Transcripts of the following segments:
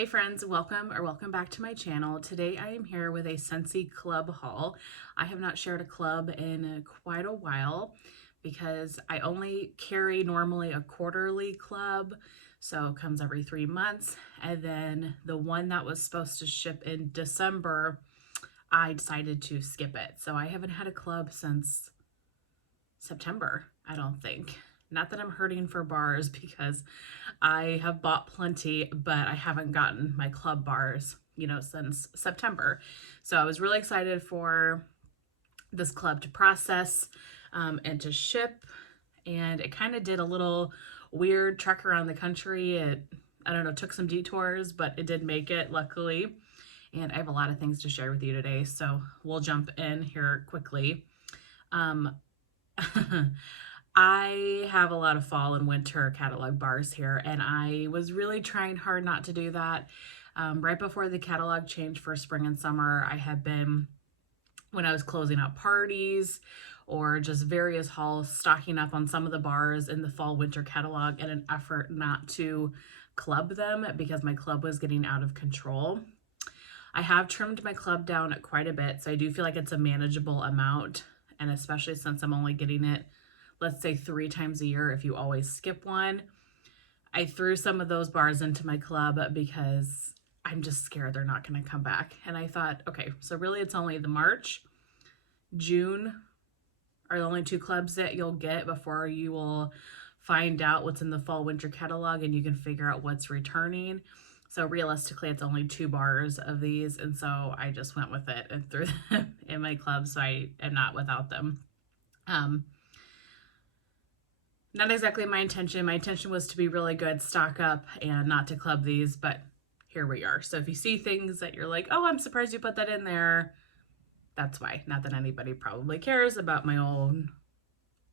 Hey friends, welcome back to my channel. Today I am here with a Scentsy Club haul. I have not shared a club in quite a while because I only carry normally a quarterly club, so it comes every 3 months. And then the one that was supposed to ship in December, I decided to skip it. So I haven't had a club since September, I don't think. Not that I'm hurting for bars because I have bought plenty, but I haven't gotten my club bars, since September. So I was really excited for this club to process and to ship. And it kind of did a little weird trek around the country. I don't know, took some detours, but it did make it, luckily. And I have a lot of things to share with you today, so we'll jump in here quickly. I have a lot of fall and winter catalog bars here, and I was really trying hard not to do that. Right before the catalog changed for spring and summer, I had been, when I was closing out parties or just various hauls, stocking up on some of the bars in the fall winter catalog in an effort not to club them because my club was getting out of control. I have trimmed my club down quite a bit, so I do feel like it's a manageable amount, and especially since I'm only getting it, let's say 3 times a year if you always skip one. I threw some of those bars into my club because I'm just scared they're not going to come back. And I thought, okay, so really it's only the March, June are the only 2 clubs that you'll get before you will find out what's in the fall winter catalog and you can figure out what's returning. So realistically, it's only 2 bars of these. And so I just went with it and threw them in my club, so I am not without them. Not exactly my intention. My intention was to be really good, stock up, and not to club these, but here we are. So if you see things that you're like, oh, I'm surprised you put that in there, that's why. Not that anybody probably cares about my own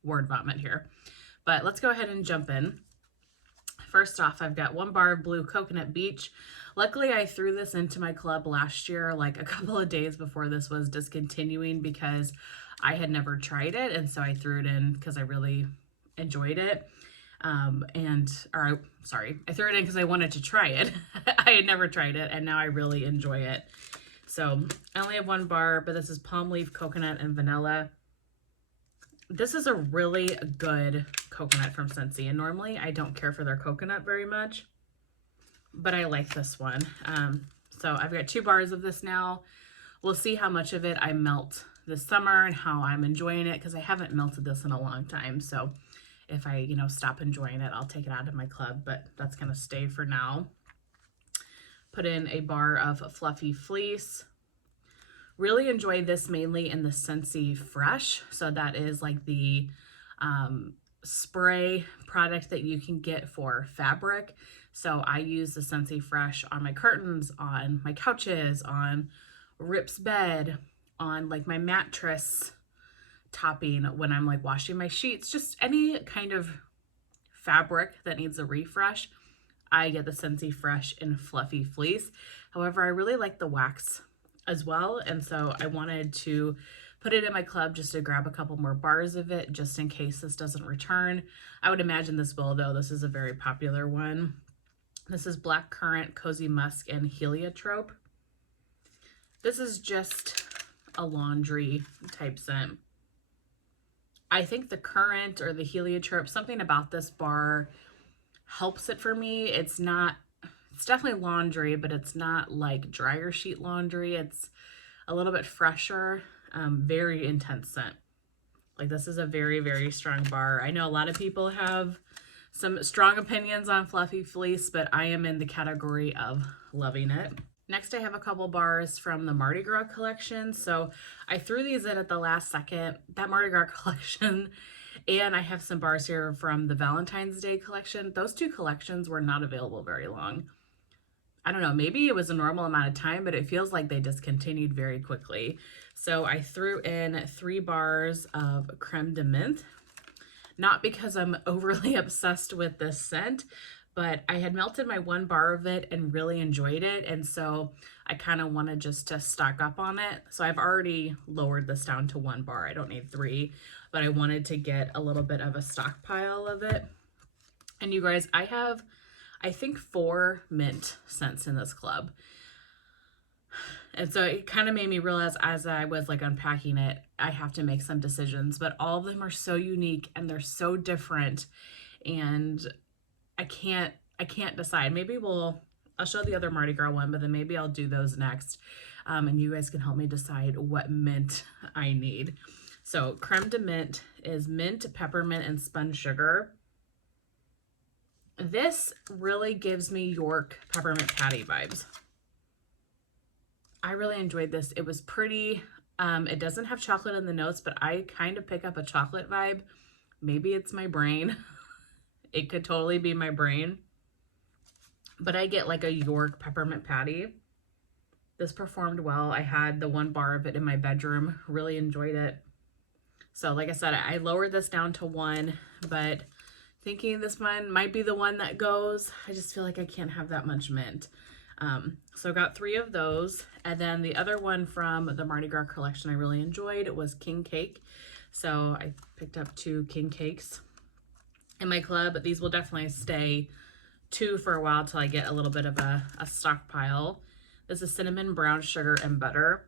word vomit here. But let's go ahead and jump in. First off, I've got 1 bar of Blue Coconut Beach. Luckily, I threw this into my club last year, like a couple of days before this was discontinuing, because I had never tried it, and so I threw it in because I really enjoyed it. I threw it in because I wanted to try it. I had never tried it, and now I really enjoy it. So I only have 1 bar, but this is Palm Leaf Coconut and Vanilla. This is a really good coconut from Scentsy, and normally I don't care for their coconut very much, but I like this one. So I've got 2 bars of this now. We'll see how much of it I melt this summer and how I'm enjoying it, because I haven't melted this in a long time. So if I, stop enjoying it, I'll take it out of my club, but that's going to stay for now. Put in a bar of Fluffy Fleece. Really enjoy this mainly in the Scentsy Fresh. So that is like the spray product that you can get for fabric. So I use the Scentsy Fresh on my curtains, on my couches, on Rip's bed, on like my mattress topping when I'm like washing my sheets, just any kind of fabric that needs a refresh. I get the Scentsy Fresh in Fluffy Fleece. However, I really like the wax as well, and so I wanted to put it in my club just to grab a couple more bars of it just in case this doesn't return. I would imagine this will, though. This is a very popular one. This is Black Currant, Cozy Musk, and Heliotrope. This is just a laundry type scent. I think the currant or the heliotrope, something about this bar helps it for me. It's definitely laundry, but it's not like dryer sheet laundry. It's a little bit fresher, very intense scent. Like, this is a very, very strong bar. I know a lot of people have some strong opinions on Fluffy Fleece, but I am in the category of loving it. Next, I have a couple bars from the Mardi Gras collection. So I threw these in at the last second, that Mardi Gras collection, and I have some bars here from the Valentine's Day collection. Those 2 collections were not available very long. I don't know, maybe it was a normal amount of time, but it feels like they discontinued very quickly. So I threw in 3 bars of Creme de Menthe, not because I'm overly obsessed with this scent, but I had melted my 1 bar of it and really enjoyed it. And so I kind of wanted just to stock up on it. So I've already lowered this down to 1 bar. I don't need 3, but I wanted to get a little bit of a stockpile of it. And you guys, I have I think 4 mint scents in this club. And so it kind of made me realize as I was like unpacking it, I have to make some decisions, but all of them are so unique and they're so different, and I can't decide. Maybe I'll show the other Mardi Gras one, but then maybe I'll do those next. And you guys can help me decide what mint I need. So Creme de Mint is mint, peppermint, and spun sugar. This really gives me York peppermint patty vibes. I really enjoyed this. It was pretty. It doesn't have chocolate in the notes, but I kind of pick up a chocolate vibe. Maybe it's my brain. It could totally be my brain. But I get like a York peppermint patty. This performed well. I had the 1 bar of it in my bedroom. Really enjoyed it. So like I said, I lowered this down to 1, but thinking this one might be the one that goes. I just feel like I can't have that much mint. So I got 3 of those. And then the other one from the Mardi Gras collection I really enjoyed was King Cake. So I picked up 2 King Cakes in my club, but these will definitely stay 2 for a while till I get a little bit of a stockpile. This is cinnamon, brown sugar, and butter.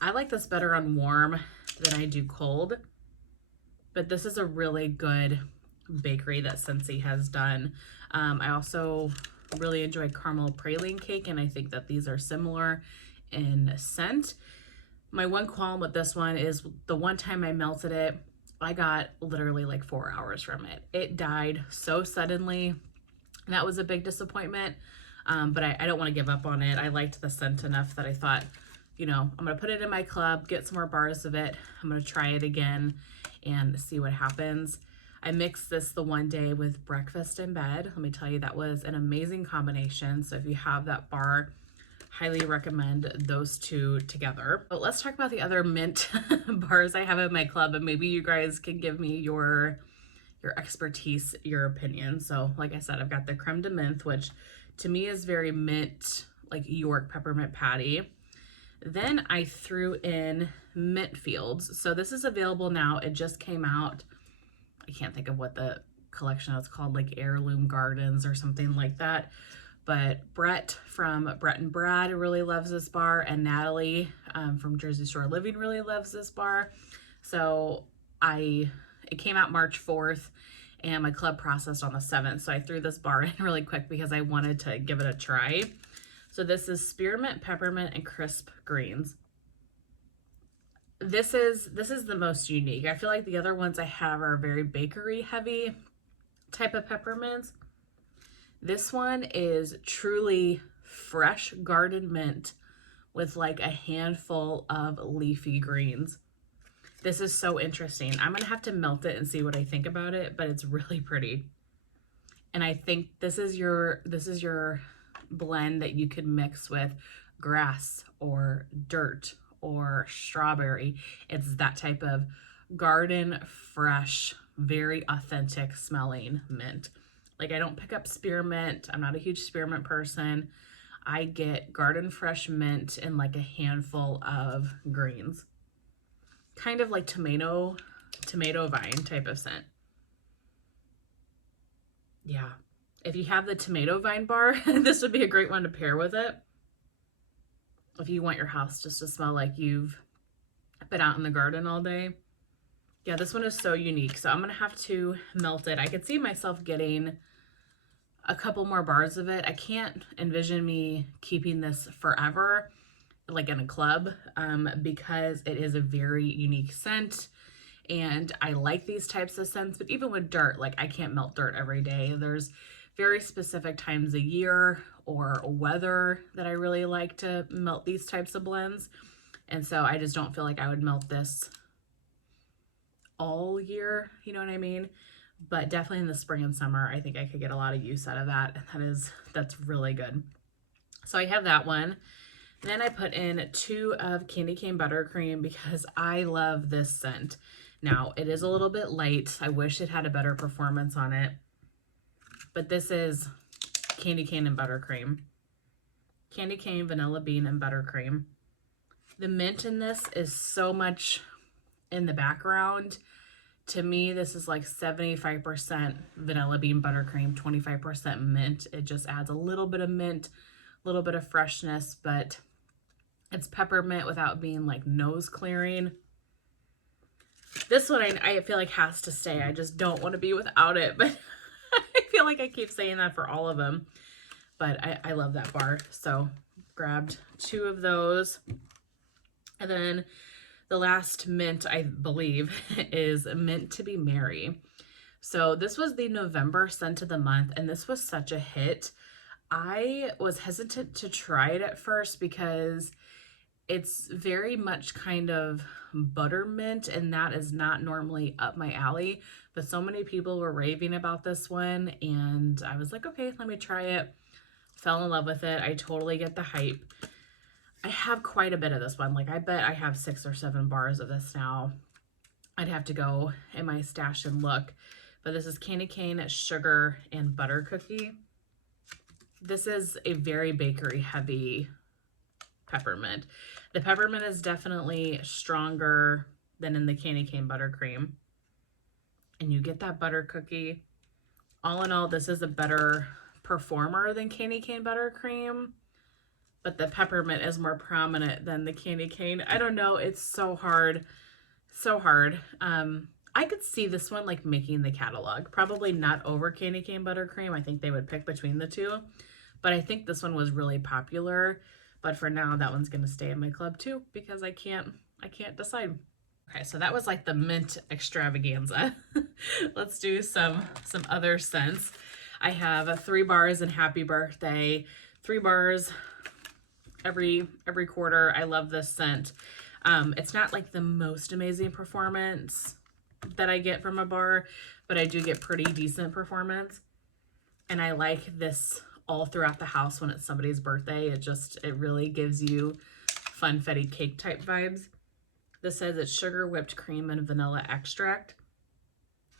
I like this better on warm than I do cold, but this is a really good bakery that Scentsy has done. I also really enjoy caramel praline cake, and I think that these are similar in scent. My one qualm with this one is the one time I melted it, I got literally like 4 hours from it. It died so suddenly. That was a big disappointment, but I don't want to give up on it. I liked the scent enough that I thought, you know, I'm going to put it in my club, get some more bars of it. I'm going to try it again and see what happens. I mixed this the one day with breakfast in bed. Let me tell you, that was an amazing combination. So if you have that bar, highly recommend those 2 together. But let's talk about the other mint bars I have in my club, and maybe you guys can give me your expertise, your opinion. So like I said, I've got the Creme de Mint, which to me is very mint, like York peppermint patty. Then I threw in Mint Fields. So this is available now. It just came out. I can't think of what the collection is called, like Heirloom Gardens or something like that. But Brett from Brett and Brad really loves this bar, and Natalie from Jersey Shore Living really loves this bar. So it came out March 4th, and my club processed on the 7th. So I threw this bar in really quick because I wanted to give it a try. So this is spearmint, peppermint, and crisp greens. This is the most unique. I feel like the other ones I have are very bakery heavy type of peppermints. This one is truly fresh garden mint with like a handful of leafy greens. This is so interesting. I'm gonna have to melt it and see what I think about it, but it's really pretty. And I think this is your blend that you could mix with grass or dirt or strawberry. It's that type of garden fresh, very authentic smelling mint. Like, I don't pick up spearmint. I'm not a huge spearmint person. I get garden fresh mint and like a handful of greens. Kind of like tomato vine type of scent. Yeah. If you have the tomato vine bar, this would be a great one to pair with it. If you want your house just to smell like you've been out in the garden all day. Yeah, this one is so unique. So I'm going to have to melt it. I could see myself getting a couple more bars of it. I can't envision me keeping this forever, like in a club, because it is a very unique scent. And I like these types of scents, but even with dirt, like I can't melt dirt every day. There's very specific times a year or weather that I really like to melt these types of blends. And so I just don't feel like I would melt this all year, you know what I mean? But definitely in the spring and summer, I think I could get a lot of use out of that. And that's really good. So I have that one. Then I put in 2 of Candy Cane Buttercream because I love this scent. Now, it is a little bit light. I wish it had a better performance on it. But this is Candy Cane and Buttercream. Candy Cane, Vanilla Bean, and Buttercream. The mint in this is so much in the background To me, this is like 75% vanilla bean buttercream, 25% mint. It just adds a little bit of mint, a little bit of freshness, but it's peppermint without being like nose clearing. This one I feel like has to stay. I just don't want to be without it, but I feel like I keep saying that for all of them. But I love that bar. So grabbed 2 of those. And then the last mint, I believe, is Mint to Be Merry. So this was the November scent of the month, and this was such a hit. I was hesitant to try it at first because it's very much kind of buttermint, and that is not normally up my alley. But so many people were raving about this one, and I was like, okay, let me try it. Fell in love with it. I totally get the hype. I have quite a bit of this one. Like, I bet I have 6 or 7 bars of this now. I'd have to go in my stash and look. But this is candy cane, sugar, and butter cookie. This is a very bakery heavy peppermint. The peppermint is definitely stronger than in the candy cane buttercream. And you get that butter cookie. All in all, this is a better performer than candy cane buttercream. But the peppermint is more prominent than the candy cane. I don't know. It's so hard. So hard. I could see this one like making the catalog. Probably not over candy cane buttercream. I think they would pick between the two. But I think this one was really popular. But for now, that one's going to stay in my club too because I can't decide. Okay, so that was like the mint extravaganza. Let's do some other scents. I have 3 bars and Happy Birthday. 3 bars every quarter. I love this scent. It's not like the most amazing performance that I get from a bar, but I do get pretty decent performance. And I like this all throughout the house when it's somebody's birthday. It really gives you funfetti cake type vibes. This says it's sugar, whipped cream, and vanilla extract.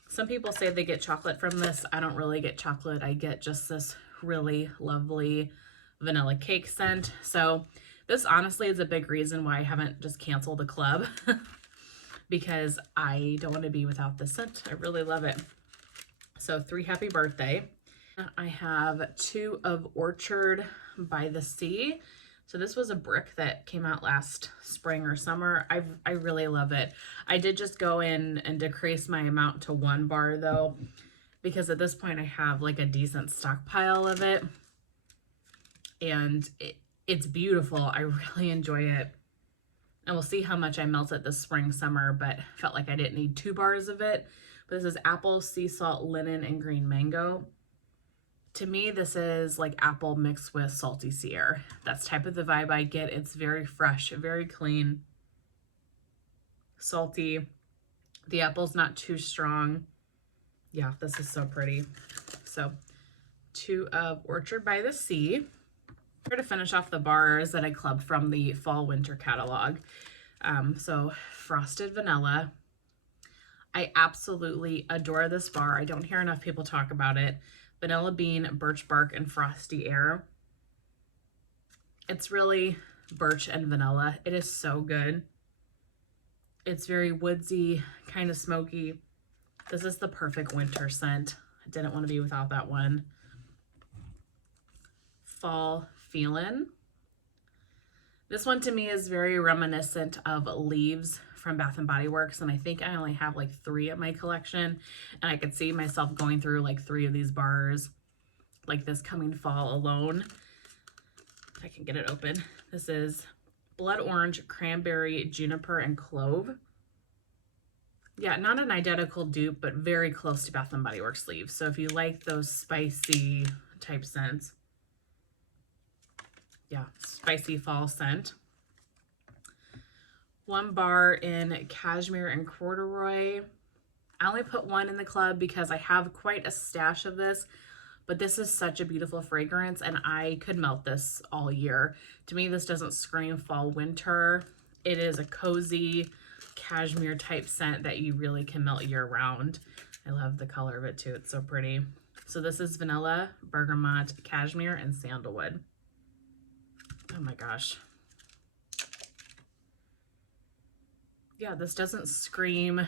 Some people say they get chocolate from this. I don't really get chocolate. I get just this really lovely vanilla cake scent. So this honestly is a big reason why I haven't just canceled the club because I don't want to be without this scent. I really love it. So 3 Happy Birthday. I have 2 of Orchard by the Sea. So this was a brick that came out last spring or summer. I really love it. I did just go in and decrease my amount to 1 bar though, because at this point I have like a decent stockpile of it. And it's beautiful. I really enjoy it. And we'll see how much I melt it this spring, summer, but felt like I didn't need 2 bars of it. But this is apple, sea salt, lemon, and green mango. To me, this is like apple mixed with salty sea air. That's type of the vibe I get. It's very fresh, very clean, salty. The apple's not too strong. Yeah, this is so pretty. So 2 of Orchard by the Sea. Here to finish off the bars that I clubbed from the fall winter catalog. So Frosted Vanilla. I absolutely adore this bar. I don't hear enough people talk about it. Vanilla bean, birch bark, and frosty air. It's really birch and vanilla. It is so good. It's very woodsy, kind of smoky. This is the perfect winter scent. I didn't want to be without that one. Fall Feelin'. This one to me is very reminiscent of Leaves from Bath & Body Works, and I think I only have like 3 in my collection, and I could see myself going through like 3 of these bars like this coming fall alone. If I can get it open. This is Blood Orange, Cranberry, Juniper, and Clove. Yeah, not an identical dupe, but very close to Bath & Body Works Leaves. So if you like those spicy type scents, yeah, spicy fall scent. 1 bar in Cashmere and Corduroy. I only put 1 in the club because I have quite a stash of this, but this is such a beautiful fragrance and I could melt this all year. To me, this doesn't scream fall winter. It is a cozy cashmere type scent that you really can melt year round. I love the color of it too. It's so pretty. So this is vanilla, bergamot, cashmere, and sandalwood. Oh my gosh. Yeah, this doesn't scream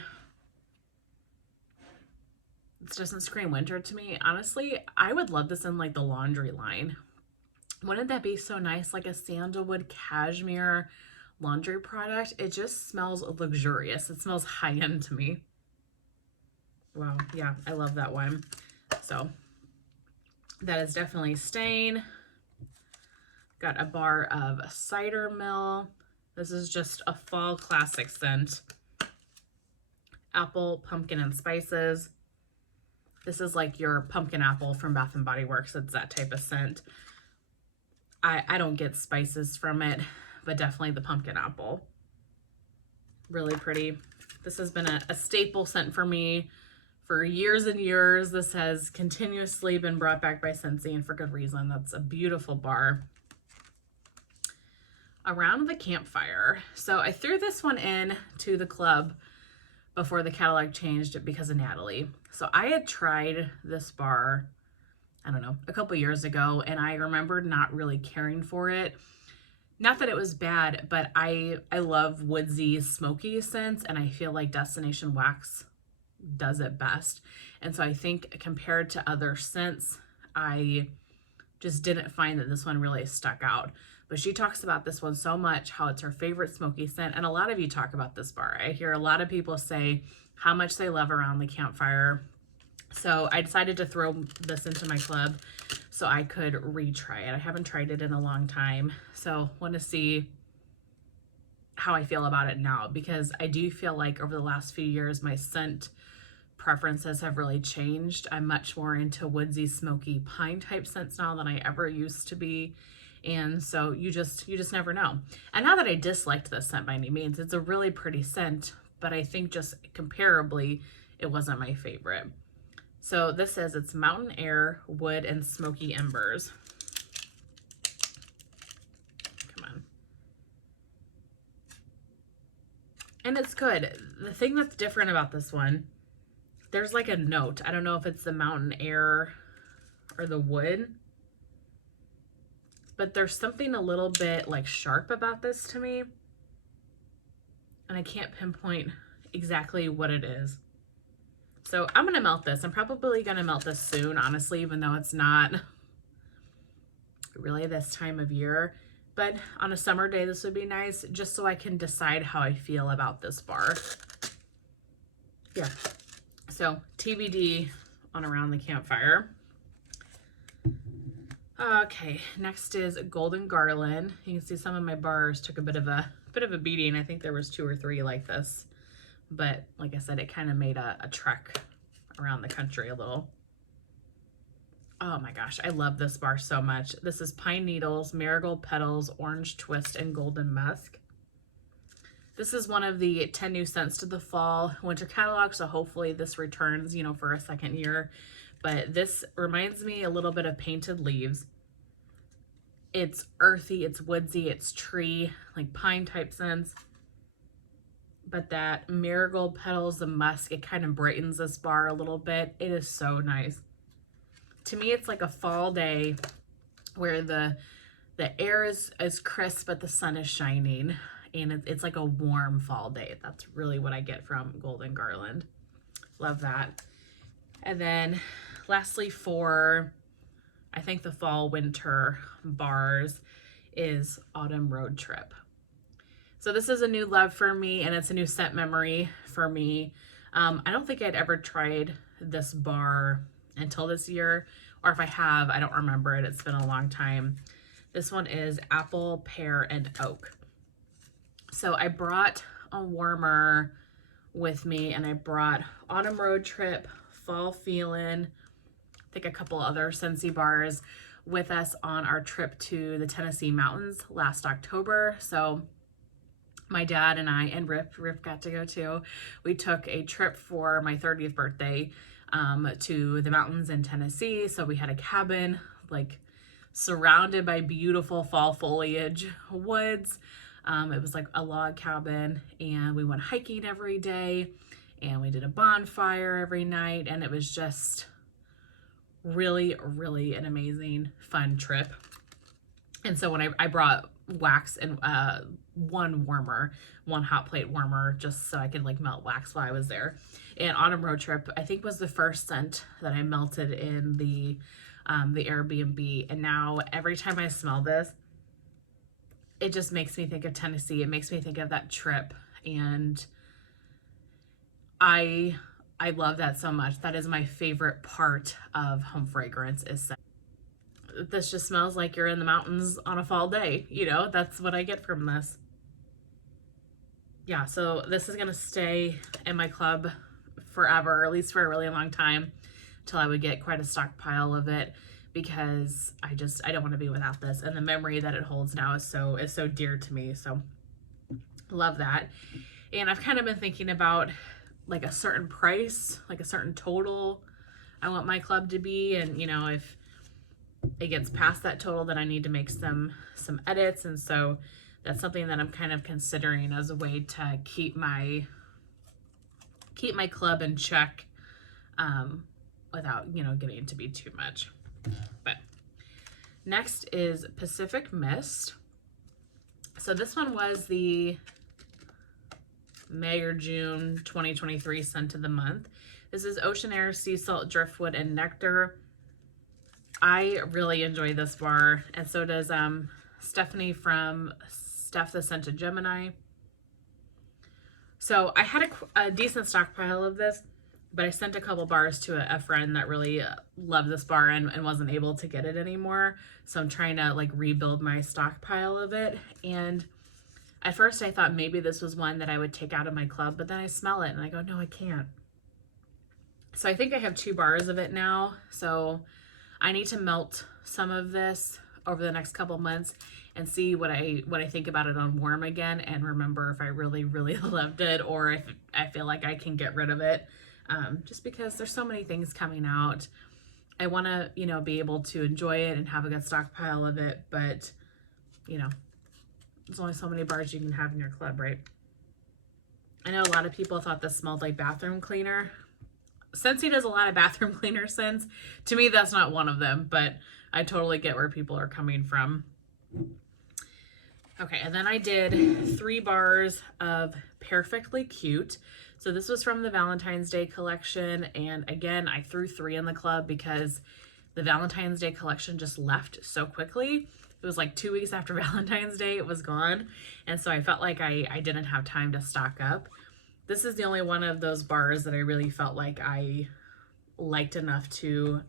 This doesn't scream winter to me. Honestly, I would love this in like the laundry line. Wouldn't that be so nice? Like a sandalwood cashmere laundry product. It just smells luxurious. It smells high-end to me. Wow, yeah, I love that one. So that is definitely staying. Got a bar of Cider Mill. This is just a fall classic scent. Apple, pumpkin, and spices. This is like your pumpkin apple from Bath and Body Works. It's that type of scent. I don't get spices from it, but definitely the pumpkin apple. Really pretty. This has been a staple scent for me for years and years. This has continuously been brought back by Scentsy, and for good reason. That's a beautiful bar. Around the Campfire. So I threw this one in to the club before the catalog changed because of Natalie. So I had tried this bar, I don't know, a couple years ago, and I remembered not really caring for it. Not that it was bad, but I love woodsy, smoky scents, and I feel like Destination Wax does it best. And so I think compared to other scents, I just didn't find that this one really stuck out. But she talks about this one so much, how it's her favorite smoky scent. And a lot of you talk about this bar. I hear a lot of people say how much they love Around the Campfire. So I decided to throw this into my club so I could retry it. I haven't tried it in a long time. So want to see how I feel about it now, because I do feel like over the last few years, my scent preferences have really changed. I'm much more into woodsy, smoky pine type scents now than I ever used to be. And so you just never know. And not that I disliked this scent by any means. It's a really pretty scent, but I think just comparably, it wasn't my favorite. So this says it's mountain air, wood, and smoky embers. Come on. And it's good. The thing that's different about this one, there's like a note. I don't know if it's the mountain air or the wood, but there's something a little bit like sharp about this to me. And I can't pinpoint exactly what it is. So I'm going to melt this. I'm probably going to melt this soon, honestly, even though it's not really this time of year. But on a summer day, this would be nice just so I can decide how I feel about this bar. Yeah. So TBD on Around the Campfire. Okay, next is Golden Garland. You can see some of my bars took a bit of a beating. I think there was 2 or 3 like this. But like I said, it kind of made a trek around the country a little. Oh my gosh, I love this bar so much. This is Pine Needles, Marigold Petals, Orange Twist, and Golden Musk. This is one of the 10 new scents to the fall winter catalog, so hopefully this returns, you know, for a second year. But this reminds me a little bit of Painted Leaves. It's earthy, it's woodsy, it's tree, like pine type scents. But that Marigold Petals, the musk, it kind of brightens this bar a little bit. It is so nice. To me, it's like a fall day where the air is crisp, but the sun is shining. And it's like a warm fall day. That's really what I get from Golden Garland. Love that. And then lastly, for I think the fall winter bars is Autumn Road Trip. So this is a new love for me, and it's a new scent memory for me. I don't think I'd ever tried this bar until this year, or if I have, I don't remember it. It's been a long time. This one is Apple, Pear, and Oak. So I brought a warmer with me, and I brought Autumn Road Trip, Fall Feelin', I think a couple other Scentsy bars with us on our trip to the Tennessee mountains last October. So my dad and I, and Rip got to go too. We took a trip for my 30th birthday to the mountains in Tennessee. So we had a cabin, like surrounded by beautiful fall foliage, woods. It was like a log cabin, and we went hiking every day, and we did a bonfire every night, and it was just really, really an amazing, fun trip. And so when I brought wax and one hot plate warmer, just so I could like melt wax while I was there. And Autumn Road Trip, I think, was the first scent that I melted in the Airbnb. And now every time I smell this, it just makes me think of Tennessee. It makes me think of that trip. And I love that so much. That is my favorite part of home fragrance is scent. This just smells like you're in the mountains on a fall day. You know, that's what I get from this. Yeah, so this is going to stay in my club forever, or at least for a really long time, till I would get quite a stockpile of it, because I don't want to be without this. And the memory that it holds now is so dear to me. So love that. And I've kind of been thinking about like a certain price, like a certain total I want my club to be. And, you know, if it gets past that total, then I need to make some edits. And so that's something that I'm kind of considering as a way to keep my club in check, without, you know, getting to be too much. But next is Pacific Mist. So this one was the May or June 2023 scent of the month. This is Ocean Air, Sea Salt, Driftwood, and Nectar. I really enjoy this bar, and so does Stephanie from Steph the Scented Gemini. So I had a decent stockpile of this, but I sent a couple bars to a friend that really loved this bar and wasn't able to get it anymore. So I'm trying to like rebuild my stockpile of it. And at first I thought maybe this was one that I would take out of my club, but then I smell it and I go, no, I can't. So I think I have 2 bars of it now. So I need to melt some of this over the next couple months and see what I think about it on warm again, and remember if I really, really loved it, or if I feel like I can get rid of it. Just because there's so many things coming out. I want to, you know, be able to enjoy it and have a good stockpile of it, but, you know, there's only so many bars you can have in your club, right? I know a lot of people thought this smelled like bathroom cleaner. Scentsy does a lot of bathroom cleaner scents. To me, that's not one of them, but I totally get where people are coming from. Okay, and then I did 3 bars of Perfectly Cute. So this was from the Valentine's Day collection, and again, I threw 3 in the club because the Valentine's Day collection just left so quickly. It was like 2 weeks after Valentine's Day, it was gone, and so I felt like I didn't have time to stock up. This is the only one of those bars that I really felt like I liked enough to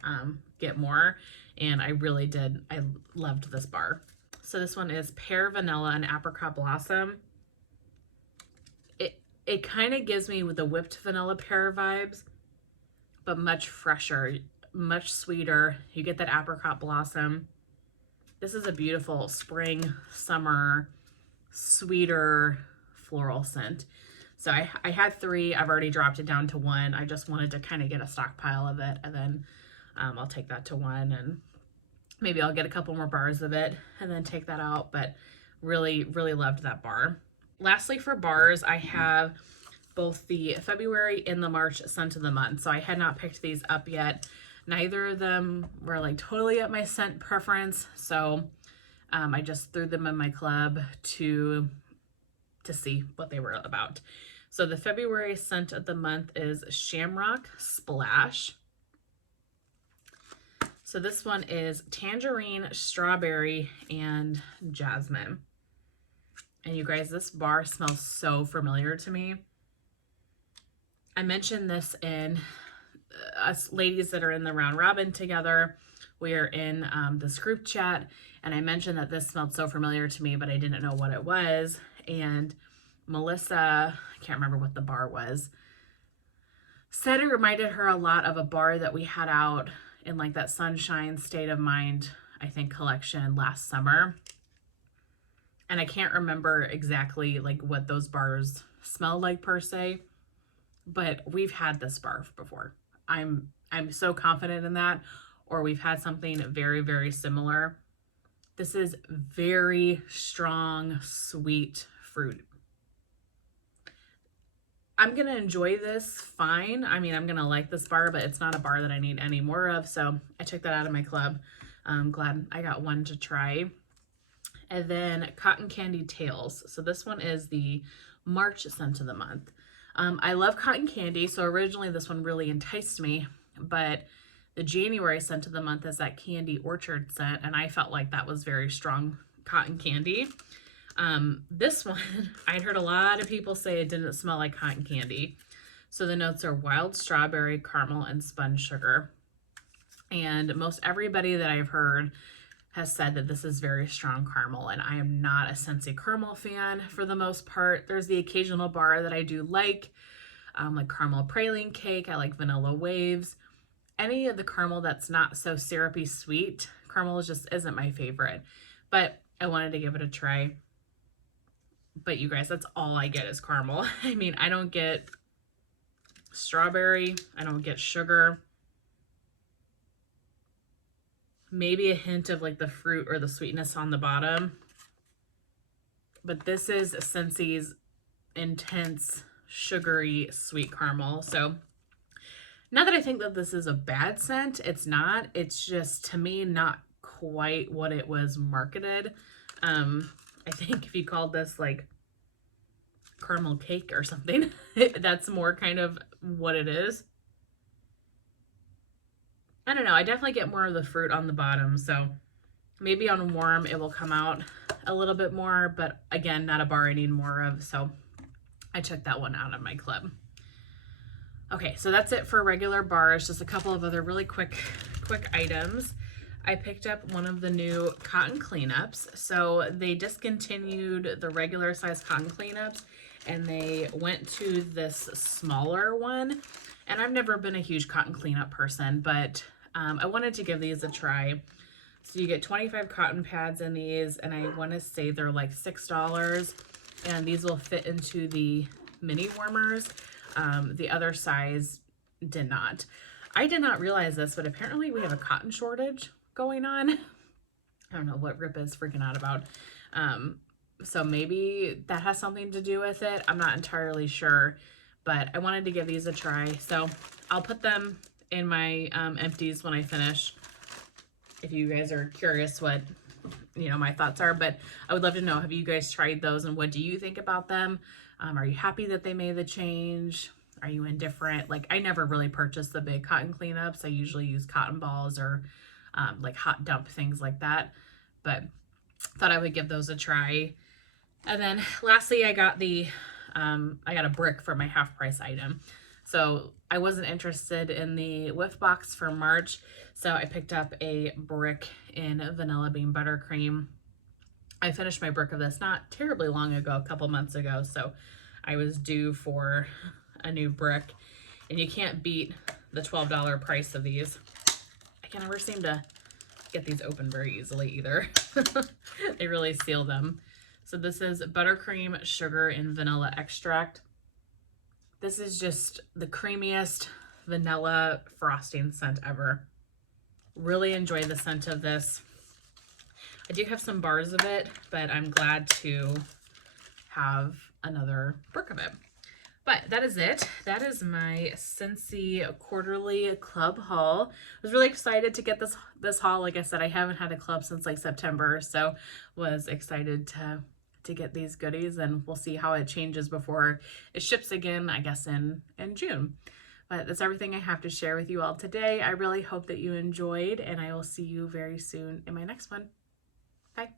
get more, and I really did. I loved this bar. So this one is Pear, Vanilla, and Apricot Blossom. It kind of gives me the whipped vanilla pear vibes, but much fresher, much sweeter. You get that apricot blossom. This is a beautiful spring, summer, sweeter floral scent. So I had 3. I've already dropped it down to 1. I just wanted to kind of get a stockpile of it, and then I'll take that to 1, and maybe I'll get a couple more bars of it and then take that out. But really, really loved that bar. Lastly, for bars, I have both the February and the March scent of the month. So I had not picked these up yet. Neither of them were like totally at my scent preference. So I just threw them in my club to see what they were about. So the February scent of the month is Shamrock Splash. So this one is tangerine, strawberry, and jasmine. And you guys, this bar smells so familiar to me. I mentioned this in us ladies that are in the round robin together. We are in this group chat, and I mentioned that this smelled so familiar to me, but I didn't know what it was. And Melissa, I can't remember what the bar was, said it reminded her a lot of a bar that we had out in like that Sunshine State of Mind, I think, collection last summer. And I can't remember exactly like what those bars smell like per se, but we've had this bar before. I'm so confident in that, or we've had something very, very similar. This is very strong, sweet fruit. I'm going to enjoy this fine. I mean, I'm going to like this bar, but it's not a bar that I need any more of. So I took that out of my club. I'm glad I got one to try. And then Cotton Candy Tales. So this one is the March scent of the month. I love cotton candy, so originally this one really enticed me, but the January scent of the month is that Candy Orchard scent, and I felt like that was very strong cotton candy. This one, I'd heard a lot of people say it didn't smell like cotton candy. So the notes are wild strawberry, caramel, and sponge sugar. And most everybody that I've heard has said that this is very strong caramel, and I am not a Scentsy caramel fan for the most part. There's the occasional bar that I do like caramel praline cake. I like vanilla waves. Any of the caramel that's not so syrupy sweet, caramel just isn't my favorite, but I wanted to give it a try. But you guys, that's all I get is caramel. I mean, I don't get strawberry, I don't get sugar. Maybe a hint of like the fruit or the sweetness on the bottom. But this is Scentsy's intense, sugary, sweet caramel. So not that I think that this is a bad scent. It's not. It's just, to me, not quite what it was marketed. I think if you called this like caramel cake or something, that's more kind of what it is. I don't know. I definitely get more of the fruit on the bottom, so maybe on warm it will come out a little bit more, but again, not a bar I need more of, so I took that one out of my club. Okay, so that's it for regular bars. Just a couple of other really quick items. I picked up one of the new cotton cleanups. So they discontinued the regular size cotton cleanups and they went to this smaller one. And I've never been a huge cotton cleanup person, but I wanted to give these a try. So you get 25 cotton pads in these, and I want to say they're like $6. And these will fit into the mini warmers. The other size did not. I did not realize this, but apparently we have a cotton shortage going on. I don't know what Rip is freaking out about. So maybe that has something to do with it. I'm not entirely sure, but I wanted to give these a try. So I'll put them in my empties when I finish, if you guys are curious what, my thoughts are. But I would love to know, have you guys tried those and what do you think about them? Are you happy that they made the change? Are you indifferent? Like, I never really purchased the big cotton cleanups. I usually use cotton balls or like hot dump, things like that. But thought I would give those a try. And then lastly, I got a brick for my half price item. So I wasn't interested in the whiff box for March. So I picked up a brick in vanilla bean buttercream. I finished my brick of this not terribly long ago, a couple months ago. So I was due for a new brick, and you can't beat the $12 price of these. I can never seem to get these open very easily either. They really seal them. So this is buttercream, sugar, and vanilla extract. This is just the creamiest vanilla frosting scent ever. Really enjoy the scent of this. I do have some bars of it, but I'm glad to have another brick of it. But that is it. That is my Scentsy Quarterly Club Haul. I was really excited to get this haul. Like I said, I haven't had a club since like September, so was excited to get these goodies, and we'll see how it changes before it ships again, I guess in June. But that's everything I have to share with you all today. I really hope that you enjoyed, and I will see you very soon in my next one. Bye.